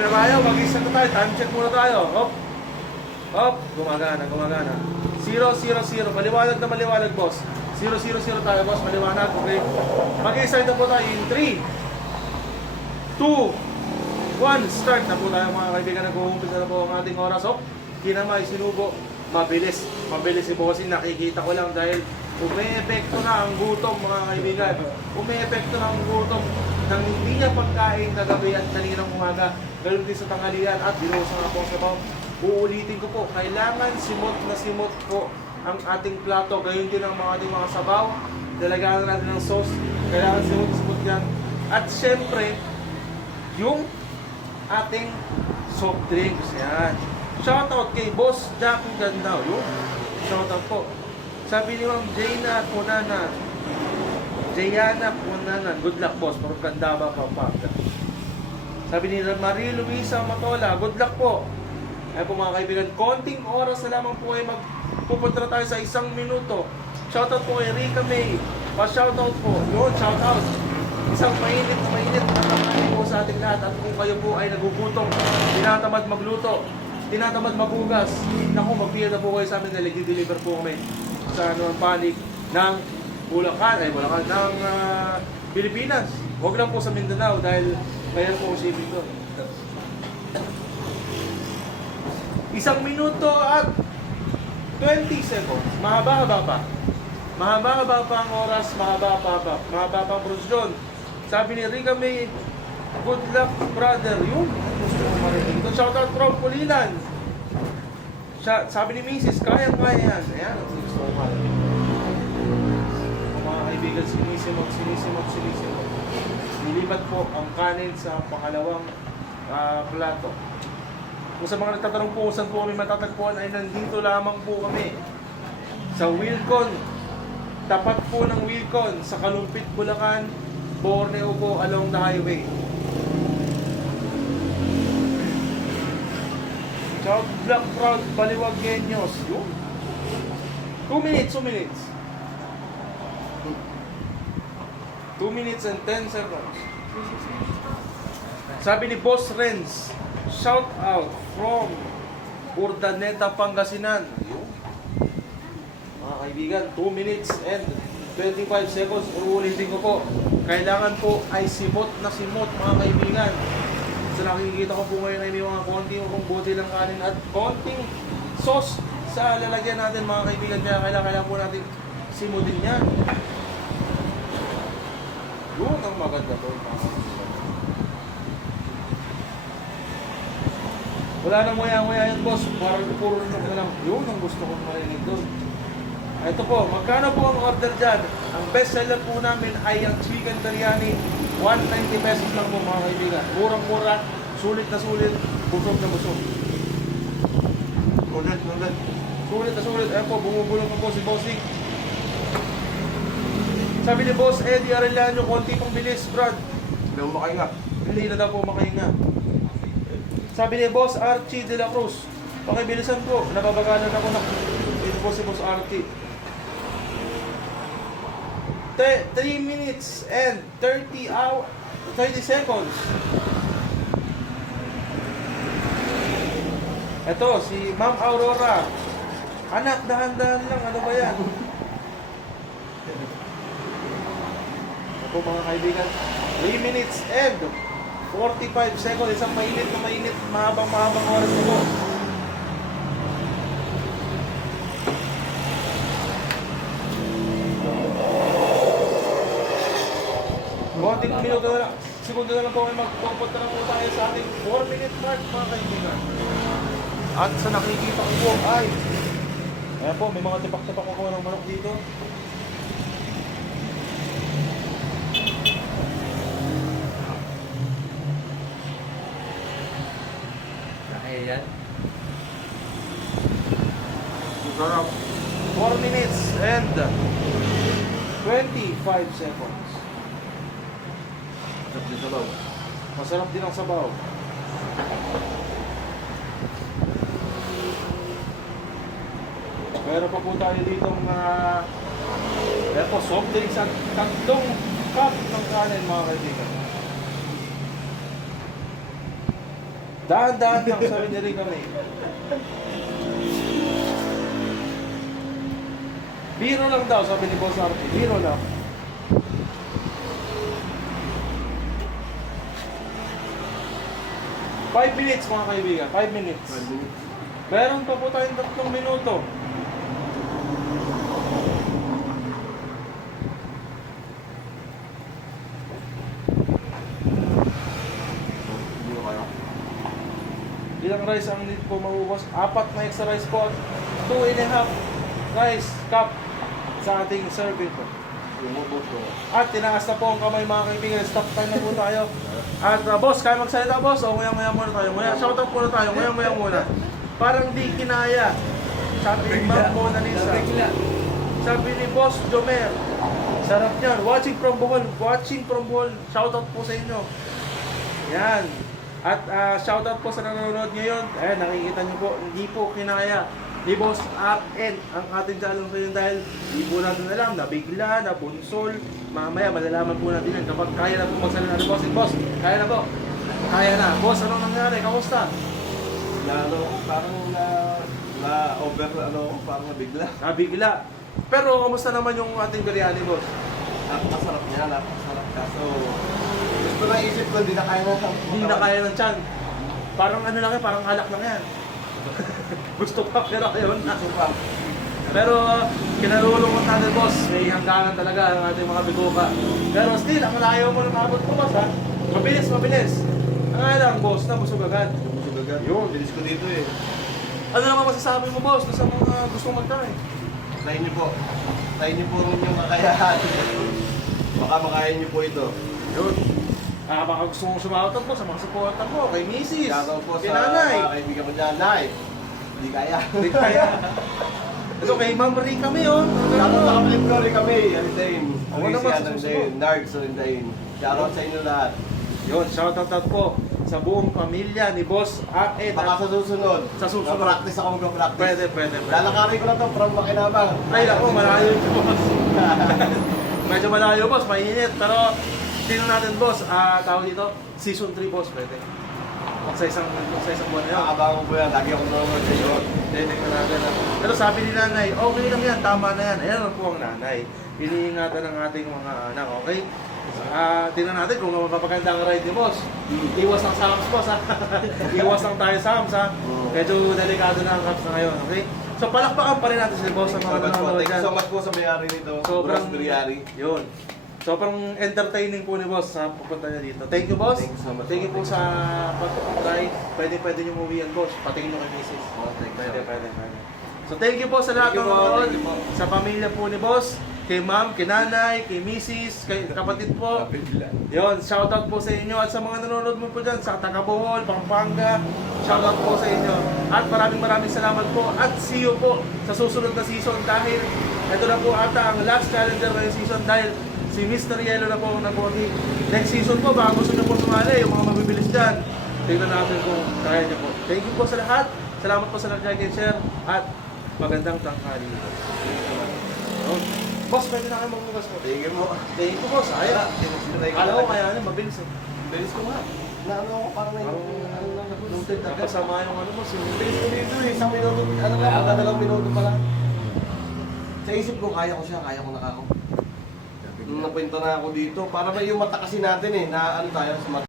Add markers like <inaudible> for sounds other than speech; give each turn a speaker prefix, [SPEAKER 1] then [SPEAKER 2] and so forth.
[SPEAKER 1] na tayo, mag-isa na tayo, time check muna tayo. Hop. Hop, gumagana, gumagana. 0, 0, 0. Maliwanag na maliwanag, boss. 0, 0, 0 tayo, boss. Maliwanag, okay? Mag-isa na po tayo in 3, 2, 1. Start na po tayo mga kaibigan. Nag-uumpisa na po ang ating oras. Hop, kinamay, sinubo. Mabilis. Mabilis si bossing. Nakikita ko lang dahil umi-epekto na ang gutom mga kaibigan. Umi-epekto na ang gutom ng hindi niya pagkain kagabi at kaninang umaga. Ganun din sa tanghalian at binuhusan nga po ang sabaw. Uulitin ko po, kailangan simot na simot po ang ating plato. Gayon din ang mga ating mga sabaw. Dalagalan natin ng sauce. Kailangan simot na simot yan. At syempre, yung ating soft drinks. Yan. Shoutout kay Boss Jackie Gandao. Yun. Shoutout po. Sabi ni Ma'am Jayna Punana. Jayana Punana. Good luck, boss. Pero ganda ba pa pa? Sabi ni Marie Luisa Matola. Good luck po. Ay po mga kaibigan, konting oras na lamang po ay magpupunta na tayo sa isang minuto. Shoutout po kay Rika May. Pa-shoutout po. Yun, shoutout. Isang mainit na mainit na tanghali po sa ating lahat. At kung kayo po ay nagugutom, tinatamad magluto, tinatamad magugas, naku, magpiyad na po kayo sa amin dahil deliver po kami sa ano, panig ng Bulacan, ay Bulacan, ng ah, Pilipinas. Huwag lang po sa Mindanao dahil kaya po shipping doon. Isang minuto at 20 seconds. Mahaba-haba pa. Mahaba-haba pa ang oras, mahaba pa. Mahaba pa ang produksyon. Sabi ni Rica May, good luck brother. Yun, gusto ko marinig. Ito, shoutout from Pulilan. Siya, sabi ni Mrs. kayang-kaya yan. Ayan, gusto ko marinig. Mga kaibigan, sinisimot, sinisimot. Nilipat po ang kanin sa pangalawang ah, plato. Kung sa mga nagtatanong po saan po kami matatagpuan ay nandito lamang po kami sa Wilcon. Tapat po ng Wilcon sa Kalumpit, Bulacan, Borneo po along the highway. Shout Black Proud Baliwagenyos. Yun. 2 minutes, 2 minutes. 2 minutes and 10 seconds. Sabi ni Boss Renz, shout out from Urdaneta, Pangasinan. Mga kaibigan, 2 minutes and 25 seconds. Uulitin ko po. Kailangan po ay simot na simot mga kaibigan. So nakikita ko po ngayon ay may mga konting kung buti ng kanin at konting sauce sa lalagyan natin mga kaibigan. Kaya kailangan, kailangan po natin simutin yan. Yun ang maganda doon. Wala nang nguya-nguya yan, boss. Parang puro na lang. Yun ang gusto kong marinig doon. Ito po, magkano po ang order dyan? Ang best seller po namin ay ang chicken biryani. 190 pesos lang po mga kaibigan. Murang-mura, sulit na sulit, busog na busog.
[SPEAKER 2] Ulit, ulit.
[SPEAKER 1] Sulit na sulit. Ayan po, bumubulong po po si Bossing. Sabi ni Boss Eddie Arellano, konti pang bilis, Brad.
[SPEAKER 2] Hindi mo makahinga.
[SPEAKER 1] Hindi na daw po makahinga. Sabi ni Boss Archie de la Cruz, pakibilisan po, nababagalan ako na. Ito po si Boss Archie. 3 minutes and 30 hour 30 seconds. Ito, si Ma'am Aurora. Anak, dahan-dahan lang. Ano ba yan? Ako mga kaibigan, 3 minutes and 45 seconds. Isang mainit na mainit, mahabang mahabang oras na po. Konting minuto na lang, segundo na lang po kayo magpupunta na po tayo sa ating 4 minute mark mga kaibigan. At sa nakikita ko po ay, ayan po, may mga tipak-tipak ako ng manok dito.
[SPEAKER 3] Yan.
[SPEAKER 1] Sarap. 4 minutes and 25 seconds.
[SPEAKER 2] Sarap din sabaw.
[SPEAKER 1] Masarap din ang sabaw. Meron pa po tayo dito mga eto, soft drinks at tatlong cup ng kanin mga kaibigan. Dahan-dahan lang, sabi niya rin kami. Biro lang daw, sabi ni Boss Artie. Biro lang. Five minutes mga kaibigan, five minutes. Meron pa po tayong tatlong minuto. Ilang rice ang need po maubos? Apat na extra rice po. Two and a half rice cup sa ating serving po. At tinaas na po ang kamay mga kaibigan. Stop time na po tayo. At uh, boss, kaya magsalita boss? O maya maya muna tayo. Maya, shoutout muna tayo. Maya maya muna. Parang di kinaya. Sabi ni Ma'am Mona Lisa. Sabi ni Boss Jomer. Sarap niyan. Watching from Bohol. Watching from Bohol. Shoutout po sa inyo. Yan. At uh, shoutout po sa nanonood ngayon. Eh, nakikita niyo po, hindi po kinaya ni Boss RN ang ating channel ngayon dahil hindi po natin alam, nabigla, nabunsol. Mamaya, malalaman po natin yan kapag kaya na po magsalita ni Boss. Boss, kaya na po. Kaya na. Boss, anong nangyari? Kamusta?
[SPEAKER 2] Na ano, parang na, na over, ano, parang nabigla.
[SPEAKER 1] Nabigla. Pero kamusta naman yung ating biryani, Boss?
[SPEAKER 2] Napakasarap niya, napakasarap. Kaso, gusto na isip ko, hindi na kaya na.
[SPEAKER 1] Hindi na kaya ng tiyan. Parang ano lang yan, parang alak lang yan. <laughs> Gusto pa pero ayun na.
[SPEAKER 2] Gusto pa.
[SPEAKER 1] Pero kinalulungkot natin boss, may hangganan talaga ang ating mga bituka. Pero still, ang malayo mo na maabot ko boss ha. Mabilis, mabilis. Ang nga lang boss, na busog agad.
[SPEAKER 2] Busog agad.
[SPEAKER 1] Yun.
[SPEAKER 2] Bilis ko dito eh.
[SPEAKER 1] Ano naman masasabi mo boss sa mga gustong mag-try?
[SPEAKER 2] Try niyo po. Try niyo po rin yung kakayahan. Baka makain niyo po ito.
[SPEAKER 1] Yun. Ah, baka gusto mong sumautot po sa mga supportan mo, kay Mrs.
[SPEAKER 2] Shoutout po
[SPEAKER 1] kay
[SPEAKER 2] sa
[SPEAKER 1] Nanay.
[SPEAKER 2] mga kaibigan ko dyan. Nay, hindi kaya.
[SPEAKER 1] Hindi kaya. Ito kay Ma'am Marie kami oh.
[SPEAKER 2] Shoutout sa kapatid ko rin kami. Alisain.
[SPEAKER 1] Ako naman,
[SPEAKER 2] isi,
[SPEAKER 1] susunod.
[SPEAKER 2] Alisain. Nards, Alisain. Shoutout sa inyo lahat.
[SPEAKER 1] Yun, shoutout out po sa buong pamilya ni Boss Aed.
[SPEAKER 2] Baka sa susunod.
[SPEAKER 1] Sa susunod.
[SPEAKER 2] Na-practice ako mag-practice.
[SPEAKER 1] Pwede, pwede, pwede.
[SPEAKER 2] Lalakarin ko na to from Makinabang.
[SPEAKER 1] Ay, naku, malayo yung boss. <laughs> Medyo malayo, boss. Mainit. Pero, tingnan natin, boss. Ah, tawag dito, season 3, boss. Pwede. Pag sa isang, pag sa isang buwan na yun.
[SPEAKER 2] Nakakabangon ko yan. Lagi ako nanonood sa iyo.
[SPEAKER 1] Tingnan natin. ah. Pero sabi ni nanay, okay lang yan, tama na yan. Ayan lang po ang nanay. Iniingatan ng ating mga anak, okay? Ah, tingnan natin kung mapapaganda ang ride ni boss. Iwas ang Sams, boss, ha? <laughs> Iwas lang tayo Sams, ha? Medyo delikado na ang Caps na ngayon, okay? So, palakpakan pa rin natin si boss sa mga
[SPEAKER 2] Salamat po.
[SPEAKER 1] nanonood
[SPEAKER 2] Thank you
[SPEAKER 1] dyan.
[SPEAKER 2] so much po sa may-ari nito.
[SPEAKER 1] Sobrang
[SPEAKER 2] Bros Biryani.
[SPEAKER 1] Yun. Sobrang entertaining po ni boss sa pupunta niya dito. Thank you, boss.
[SPEAKER 2] Thank you so much.
[SPEAKER 1] Thank you po sa pagpapatay. Pwede, pwede niyo umuwi yan, boss. Patingin niyo kay Mrs.
[SPEAKER 2] Oh, thank you.
[SPEAKER 1] Pwede, pwede, pwede. So, thank you po sa lahat ng
[SPEAKER 2] po.
[SPEAKER 1] Sa pamilya po ni boss. Kay ma'am, kay nanay, kay Mrs., kay kapatid po.
[SPEAKER 3] Nabigla.
[SPEAKER 1] Yun, shoutout po sa inyo at sa mga nanonood mo po dyan sa taga Bohol, Pampanga. Shoutout po sa inyo. At maraming maraming salamat po at see you po sa susunod na season dahil ito na po ata ang last challenger ngayong season dahil si Mr. Yellow na po ang nag-working. Next season po, baka gusto nyo po sumali, yung mga mabibilis dyan. Tingnan natin kung kaya nyo po. Thank you po sa lahat. Salamat po sa nag-like and share at magandang tanghali. Oh. Boss, pwede na kayo magmugas po.
[SPEAKER 2] Thank you mo.
[SPEAKER 1] Thank you, boss. Ayun.
[SPEAKER 2] Tinutry ko
[SPEAKER 1] kaya na, mabilis eh.
[SPEAKER 2] Bilis ko nga. Na ano ako, parang may ano lang ako. Noted agad.
[SPEAKER 1] Napasama yung ano mo, si
[SPEAKER 2] Bilis ko dito eh. Isang minuto. Ano lang, magdadalawang minuto pa lang. Sa isip ko, kaya ko siya. Kaya ko nakako. Napunta na ako dito, para may yung mata kasi natin eh, na ano tayo sa mata.